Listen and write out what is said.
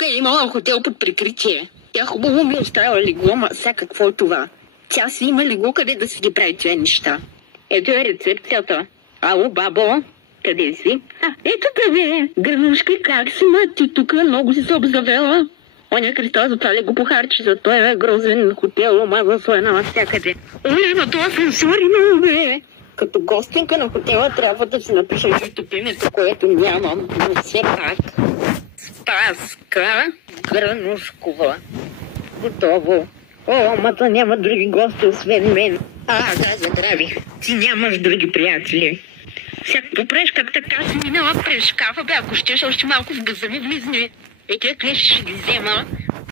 Гранушка е имала хотел под прикритие. Тя хубаво ми оставила легло, ма сега какво е това? Тя си има легло, къде да си ги прави тия неща. Ето е рецепцията. Ало, бабо, къде си? Ето бе, Гранушка, как си, ма ти тук много си се обзавела. Оня Христос за това ли го похарчи, за този грозен хотел, омаза слоена навсякъде. Оле, ма това съм сорина, бе. Като гостинка на хотела трябва да си напиша YouTube името, което нямам, но все пак. Спаска Гранушкова. Готово. О, мата няма други гости, освен мен. Да, забравих. Ти нямаш други приятели. Сега поправиш как така си минала през шкафа, бе, ако щеш още малко в газа ми влизне. Тия клещи ще ги взема